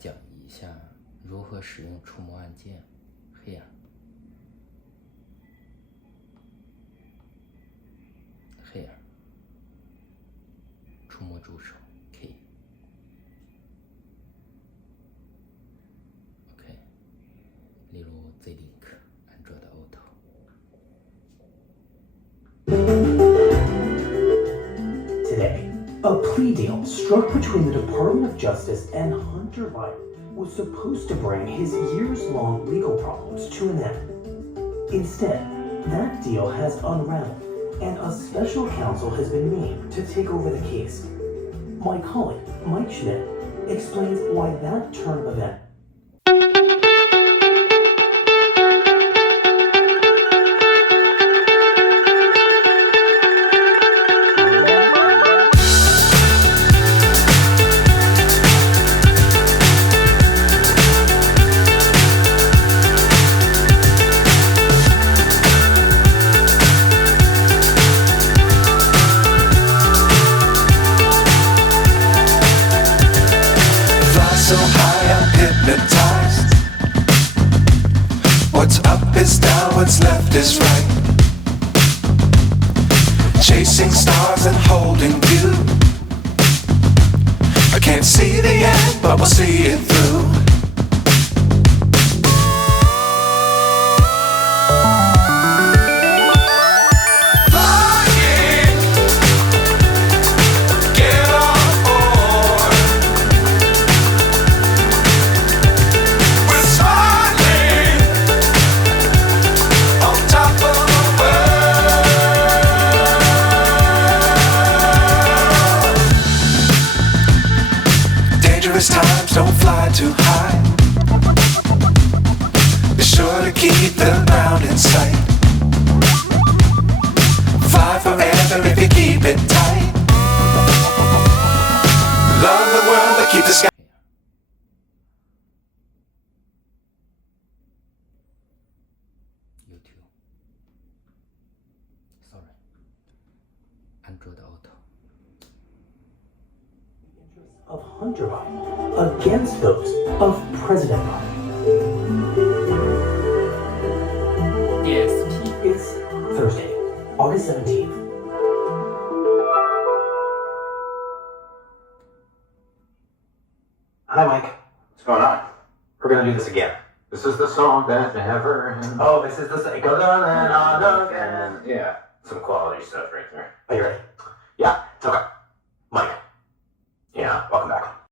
讲一下如何使用触摸按键 Here 触摸助手 Key OK 例如 Z-Link 安卓的 Auto Today, a plea deal struck between the Department of Justice and Hunter Biden was supposed to bring his years-long legal problems to an end. Instead, that deal has unraveled, and a special counsel has been named to take over the case. My colleague, Mike Schmidt, explains why that turn of events so high I'm hypnotized. What's up is down, what's left is right. Chasing stars and holding you. I can't see the end, but we'll see it through. Times don't fly too high. Be sure to keep the ground in sight. Fly forever if you keep it tight. Love the world but keep the sky. YouTube Sorry 安卓的 Auto of Hunter Biden against those of President Biden. DXP It's Thursday, August 17th. Hi, Mike. What's going on? We're gonna do this again. This is the song that never ends. Oh, this is the it goes on and on again. Yeah, some quality stuff right there. Are you ready? Yeah, it's okay.